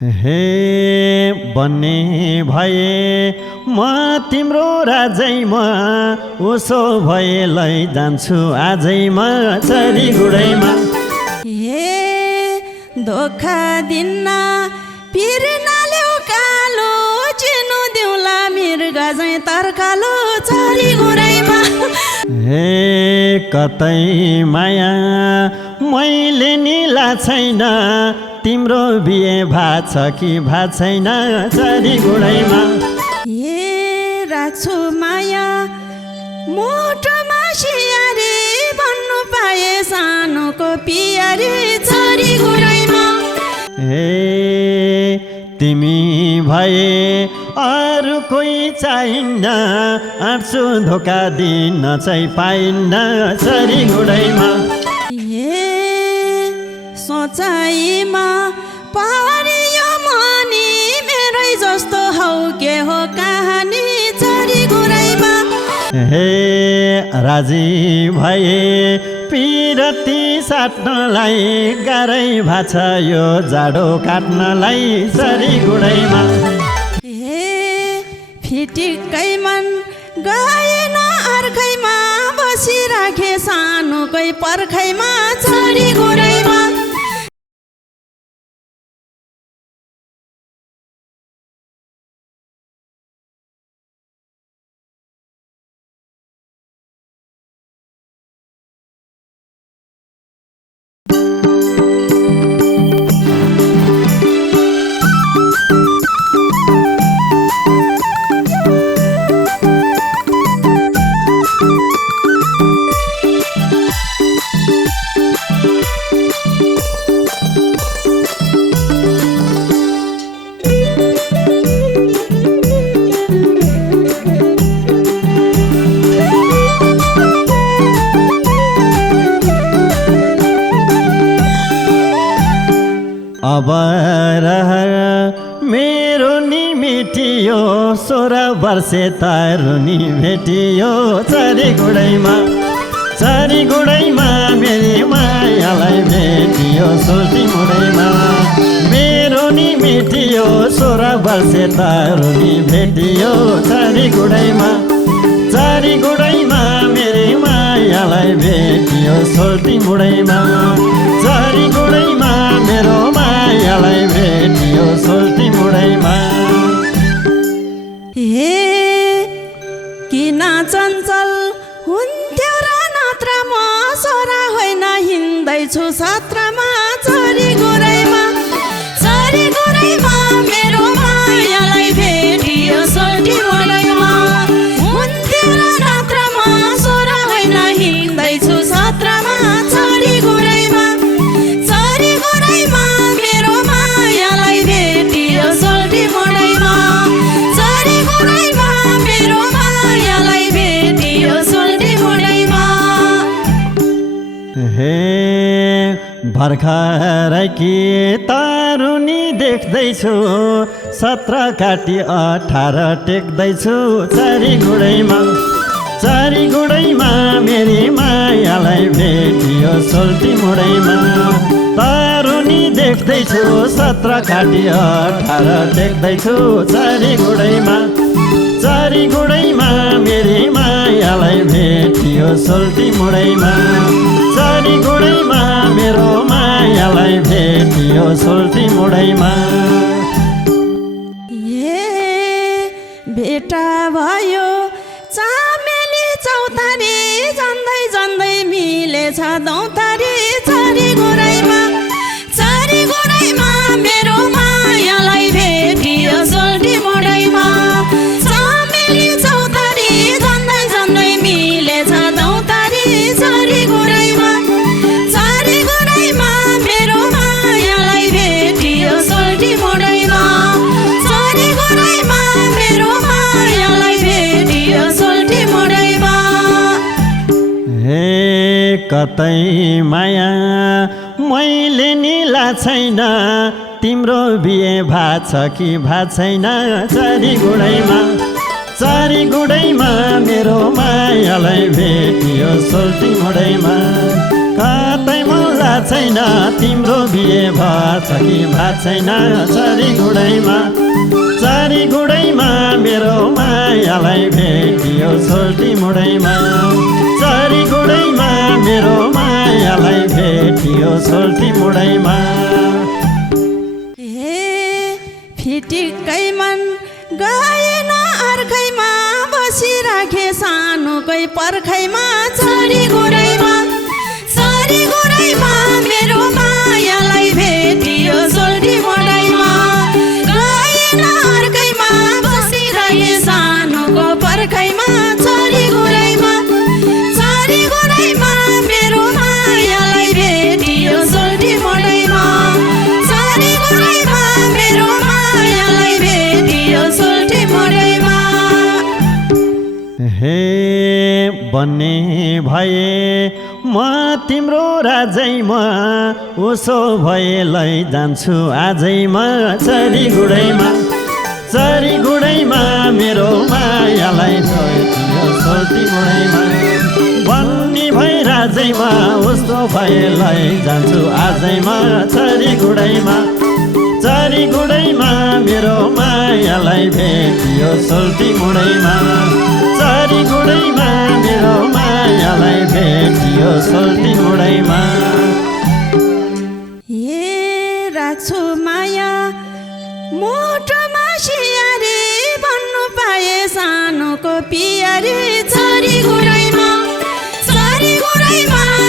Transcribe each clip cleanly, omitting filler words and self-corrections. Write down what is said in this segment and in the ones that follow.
हे बन्ने भए म तिम्रो राजैमा उसो भए लैजान्छु आजैमा चरी गुडैमा। हे धोखा दिन्न पिर नाल्यौ कालो चिनो दिउला मिर्गा झैँ तर्कालो चरी गुडैमा। हे कतै माया मैले निला छैन तिम्रो बिहे भाछ कि भाछ छैन चरी गुडैमा। हे राख्छु माया मोटोमा सियारी भन्नु पाए सानोको पियारी चरी गुडैमा। हे तिमी भए अरू कोही चाहिन्न आँट्छु धोका दिन चाहिँ पाइन्न चरी गुडैमा। हे सोचाइमा पारियो मनी मेरै जस्तो हौ के हो कहानी चरी गुडैमा। हे राजी भए पिरती साट्नलाई गाह्रै भाछ यो जाडो काट्नलाई चरी गुडैमा। हे फिटिक्कै मन गएन अर्खैमा बसिराखे सानोकै पर्खैमा चरी गुडैमा। अब रहर मेरो नि मेटियो 16 वर्षे तरुनी भेटियो चरी गुडैमा। चरी गुडैमा मेरी मायालाई भेटियो सोल्टी मुडैमा। मेरो नि मेटियो 16 वर्षे तरुनी भेटियो चरी गुडैमा। चरी गुडैमा मेरी मायालाई भेटियो सोल्टी मुडैमा। चरी गुडैमा मेरो मायालाई भेटियो सोल्टी मुडैमा। हे किन चञ्चल हुन्थ्यो र नत्र म सोरा होइन हिँड्दैछु सत्रमा चरी गुडैमा। चरी गुडैमा मेरो मायालाई भेटियो सोल्टी मुडैमा। हुन्थ्यो र नत्र म सोरा होइन हिँड्दैछु सत्रमा चरी गुडैमा। चरी गुडैमा मेरो मायालाई भेटियो सोल्टी मुडैमा। चरी गुडैमा मेरो मायालाई भेटियो सोल्टी मुडैमा। हे भर्खरै कि तरुनी देख्दैछु 17 काटी 18 टेक्दैछु चरी गुडैमा। चरी गुडैमा मेरी मायालाई भेटियो सोल्टी मुडैमा। तरुनी देख्दैछु 17 काटी 18 टेक्दैछु चरी गुडैमा। चरी गुडैमा मेरी मायालाई भेटियो सोल्टी मुडैमा। चरी गुडैमा मेरो मायालाई भेटियो सोल्टी मुडैमा। हे बेटा भयो चामेली चौतारी जन्दै जन्दै मिलेछ दौतारी चरी गुडैमा। चरी गुडैमा मेरो मायालाई भेटियो सोल्टी मुडैमा। चामेली चौतारी जन्दै जन्दै मिलेछ दौतारी चरी गुडैमा। चरी गुडैमा मेरो मायालाई भेटियो सोल्टी मुडैमा। चरी गुडैमा मेरो मायालाई भेटियो सोल्टी मुडैमा। हे कतै माया मैले निला छैन तिम्रो बिहे भाछ कि भाछ छैन चरी गुडैमा। चरी गुडैमा मेरो मायालाई भेटियो सोल्टी मुडैमा। कतै मल्ला छैन तिम्रो बिहे भाछ कि भात छैन चरी गुडैमा मेरो मायालाई भेटियो सोल्टी मुडैमा चरी गुडैमा मेरो मायालाई भेटियो सोल्टी मुडैमा फिटिक्कै मन गएन अर्खैमा बसिराखे सानोकै पर्खैमा चरी गुडैमा मेरो मायालाई भेटियो सोल्टी मुडैमा गएन अर्खैमा बसिराखे सानोको पर्खैमा चरी गुडैमा मेरो मायालाई भेटियो सोल्टी मुडैमा मेरो मायालाई भेटियो सोल्टी मुडैमा हे बन्ने भए म तिम्रो राजैमा उसो भए लैजान्छु आजैमा चरी गुडैमा मेरो मायालाई भेटियो सोल्टी मुडैमा बन्ने भए राजैमा उसो भए लैजान्छु आजैमा चरी गुडैमा मेरो मायालाई भेटियो सोल्टी मुडैमा चरी गुडैमा मेरो मायालाई भेटियो सोल्टी मुडैमा राख्छु माया मोटोमा सियारी भन्नु पाए सानोको पियारी चरी गुडैमा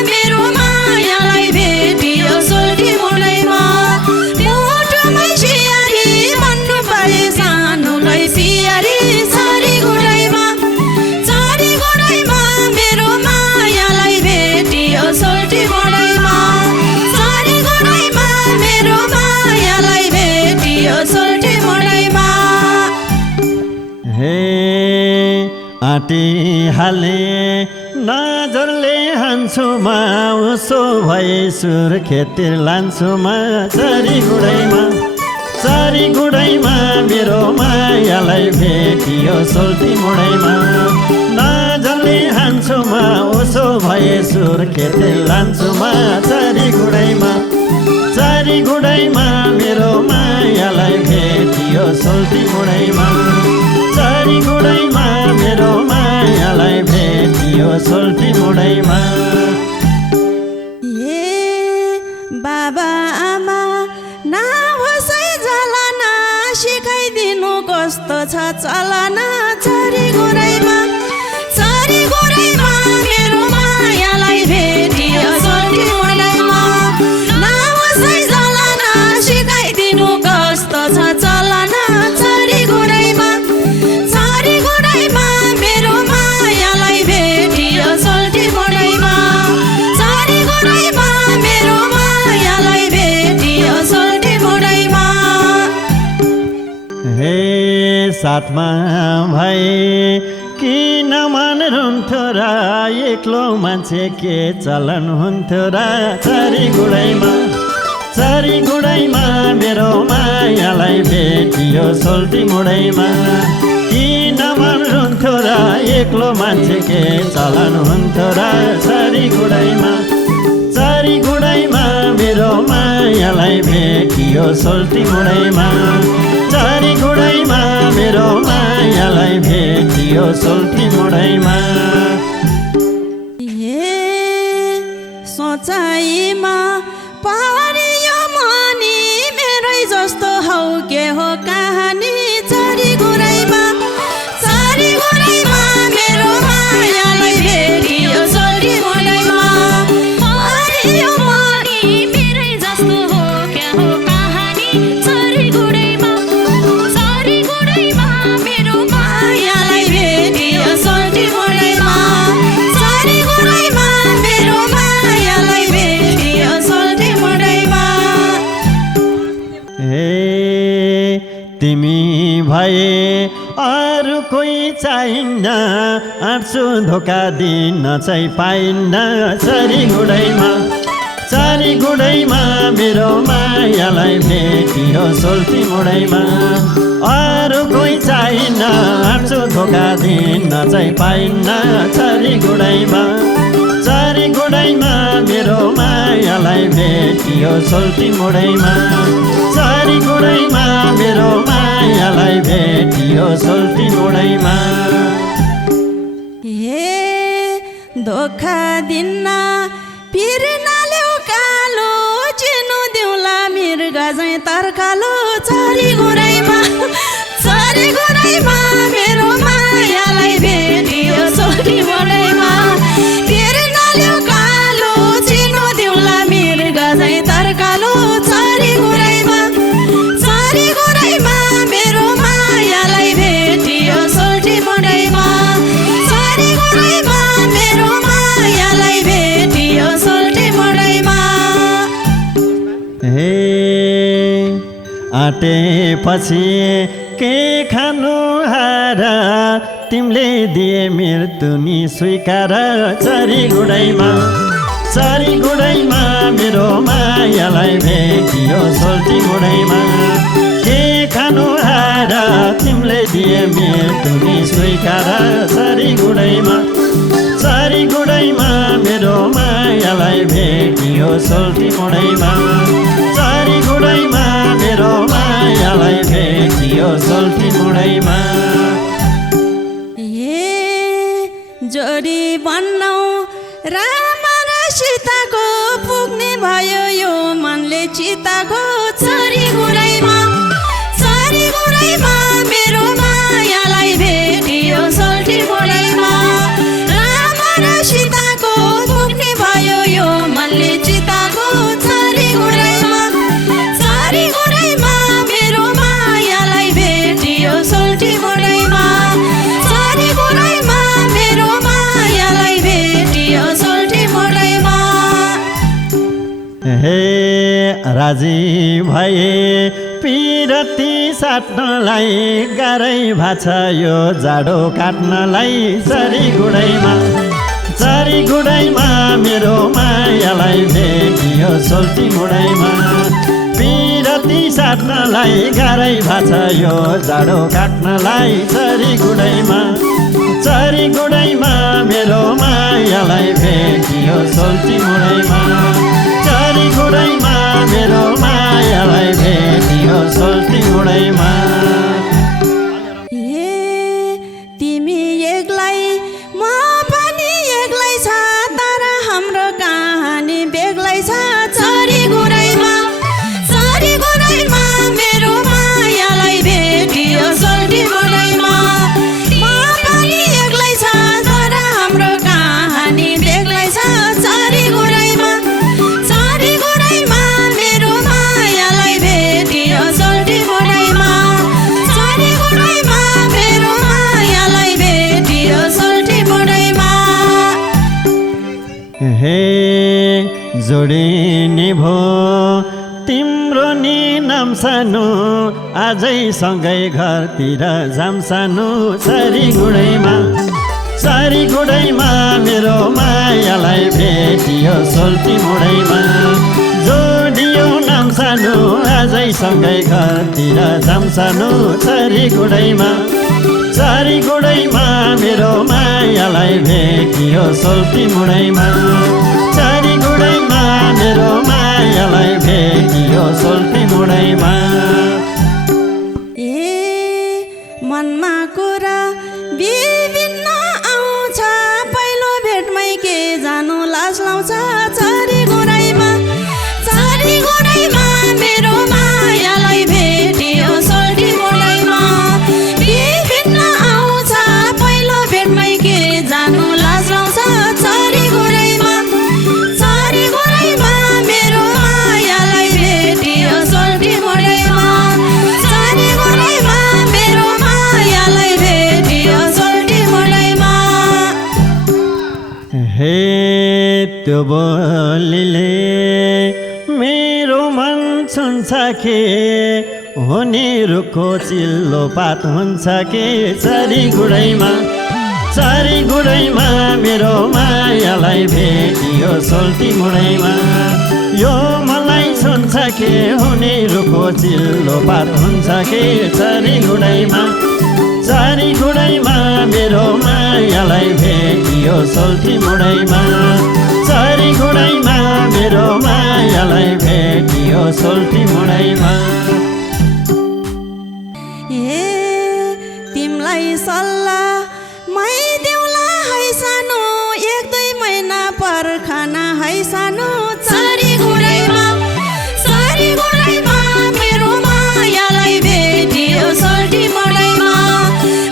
मेरो मायालाई भेटियो सोल्टी मुडैमा मोटोमा सियारी भन्नु पाए सानोलाई पियारी चरी गुडैमा मेरो मायालाई भेटियो सोल्टी मुडैमा मेरो मायालाई भेटियो सोल्टी मुडैमा हे आँटी हाले नजरले हान्छुमा उसो भए सुर्खेतिर लान्छुमा चरी गुडैमा मेरो मायालाई भेटियो सोल्टी मुडैमा नजरले हान्छुमा उसो भए सुर्खेतिर लान्छुमा चरी गुडैमा मेरो मायालाई भेटियो सोल्टी मुडैमा चरी गुडैमा मेरो मायालाई भेटियो सोल्टी मुडैमा बाबा आमा नहोस् जलना सिकाइदिनु कस्तो छ चलना चरी गुडैमा मेरो मायालाई भेटियो सोल्टी मुडैमा नहोस् जलना सिकाइदिनु कस्तो छ चलना चरी गुडैमा मेरो मायालाई भेटियो सोल्टी मुडैमा मेरो मायालाई भेटियो सोल्टी मुडैमा हे साथमा भए किन मन रुन्थ्यो र एक्लो मान्छे के चलन हुन्थ्यो र चरी गुडैमा मेरो मायालाई भेटियो सोल्टी मुडैमा किन मन रुन्थ्यो र एक्लो मान्छे के चलन हुन्थ्यो र चरी गुडैमा मेरो मायालाई भेटियो सोल्टी मुडैमा चरी गुडैमा मेरो मायालाई भेटियो सोल्टी मुडैमा सोचाइमा पारियो मनी मेरै जस्तो हौ के हो कहानी चरी गुडैमा मेरो मायालाई भेटियो सोल्टी मुडैमा पारियो मनी मेरै जस्तो हो के हो कहानी चरी गुडैमा मेरो मायालाई भेटियो सोल्टी मुडैमा मेरो मायालाई भेटियो सोल्टी मुडैमा तिमी भए अरू कोही चाहिन्न आँट्छु धोका दिन चाहिँ पाइन्न चरी गुडैमा मेरो मायालाई भेटियो सोल्टी मुडैमा अरू कोही चाहिन्न हाँड्छु धोका दिन चाहिँ पाइन्न चरी गुडैमा मेरो मायालाई भेटियो सोल्टी मोडैमा चरी गुडैमा मेरो मायालाई भेटियो सोल्टी मोडैमा धोका दिन्न पिर नाल्यो कालो चिनो दिउला मिर्गा चाहिँ तर्कालो चरी गुडैमा मेरो मायालाई भेटियो सोल्टी मोडैमा पिर नाल्यो कालो चिनो दिउला मिर्गा चाहिँ तर्कालो चरी गुडैमा मेरो मायालाई भेटियो सोल्टी मोडैमा चरी गुडैमा मेरो मायालाई भेटियो सोल्टी मोडैमा हे आटेपछि के खानु हार तिमीले दिए मृत्यु नि स्वीकार चरी गुडैमा मेरो मायालाई भेटियो सोल्टी मोडैमा के खानु हार तिमीले दिए मृत्यु नि स्वीकार चरी गुडैमा मेरो मायालाई भेटियो सोल्टी मोडैमा चरी गुडैमा मेरो मायालाई भेटियो सोल्टी मोडैमा जोडी बन्नौ राम र सीताको पुग्ने भयो यो मनले चिताको चरी गुडैमा मेरो मायालाई भेटियो सोल्टी मोडैमा राम र सीताको पुग्ने भयो यो मनले चिताको चरी गुडैमा मेरो मायालाई भेटियो सोल्टी मोडैमा चरी गुडैमा मेरो मायालाई भेटियो सोल्टी मोडैमा हे राजी भए पिरती साट्नलाई गाह्रै भाछ यो जाडो काट्नलाई चरी गुडैमा मेरो मायालाई भेटियो सोल्टी मोडैमा पिरती साट्नलाई गाह्रै भाछ यो जाडो काट्नलाई चरी गुडैमा मेरो मायालाई भेटियो सोल्टी मोडैमा चरी गुडैमा मेरो मायालाई भेटियो सोल्टी मोडैमा तिमी एक्लै म पनि एक्लै छ तर हाम्रो कहानी बेग्लै छ चरी गुडैमा मेरो मायालाई भेटियो सोल्टी मोडैमा म पनि एक्लै छ तर हाम्रो कहानी बेग्लै छ चरी गुडैमा मेरो मायालाई भेटियो सोल्टी मोडैमा चरी गुडैमा मेरो मायालाई भेटियो सोल्टी मोडैमा हे जोडिने भो तिम्रो नि नाम सानो आजै सँगै घरतिर जाम सानो चरी गुडैमा मेरो मायालाई भेटियो सोल्टी मोडैमा जोडियो नाम सानो आजै सँगै घरतिर जाम सानो चरी गुडैमा मेरो मायालाई भेटियो सोल्टी मोडैमा चरी गुडैमा मेरो मायालाई भेटियो सोल्टी मोडैमा मनमा कुरा विभिन्न आउँछ पहिलो भेटमै के जानु लाज लाउँछ चरी गुडैमा मेरो मायालाई भेटियो सोल्टी मोडैमा विभिन्न आउँछ पहिलो भेटमै के जानु लाज लाउँछ चरी गुडैमा मेरो मायालाई भेटियो सोल्टी मोडैमा चरी गुडैमा मेरो मायालाई भेटियो सोल्टी मोडैमा हे त्यो बोलीले मेरो मन छुन्छ के हुने रुखको चिल्लो पात हुन्छ के चरी गुडैमा मेरो मायालाई भेटियो सोल्टी मोडैमा यो मलाई सुन्छ के हुने रुखो चिल्लो पात हुन्छ के चरी गुडैमा मेरो मायालाई भेटियो सोल्टी मुडैमा चरी गुडैमा मेरो मायालाई भेटियो सोल्टी मुडैमा ए तिमलाई सल्लाह मै देउला है सानो 1-2 महिना पर्खना है सानो चरी गुडैमा मेरो मायालाई भेटियो सोल्टी मुडैमा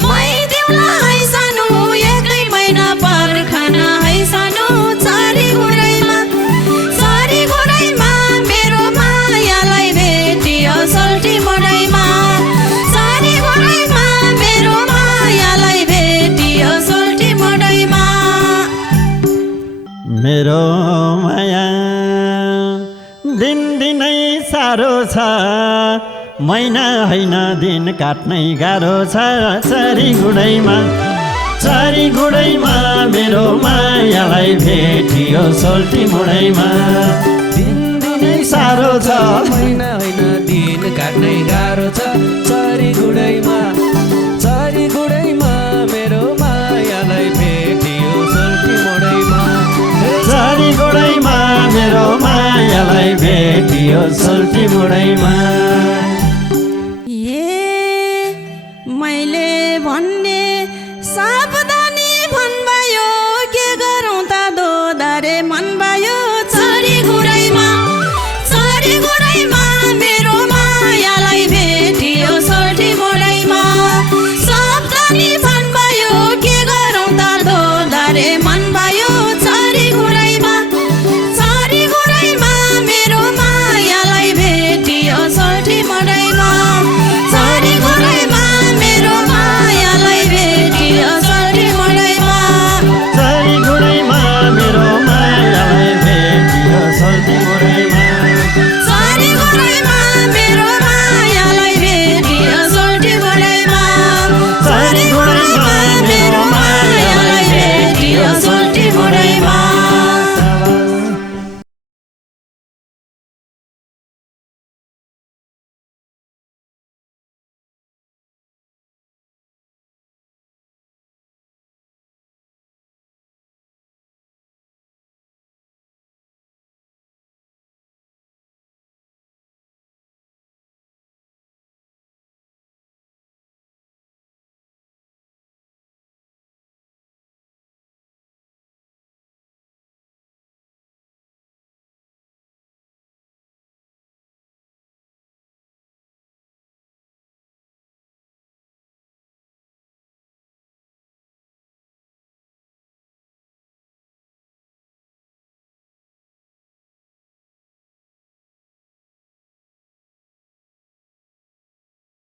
मै देउला है सानो 1-2 महिना पर्खना है सानो चरी गुडैमा मेरो मायालाई भेटियो सोल्टी मुडैमा चरी गुडैमा मेरो मायालाई भेटियो सोल्टी मुडैमा मेरो माया दिनै साह्रो छ महिना होइन दिन काट्नै गाह्रो छ चरी गुडैमा मेरो मायालाई भेटियो सोल्टी मुडैमा दिनै साह्रो छ महिना होइन दिन काट्नै गाह्रो छ चरी गुडैमा मेरो मायालाई भेटियो सोल्टी मुडैमा चरी गुडैमा मेरो मायालाई भेटियो सोल्टी मुडैमा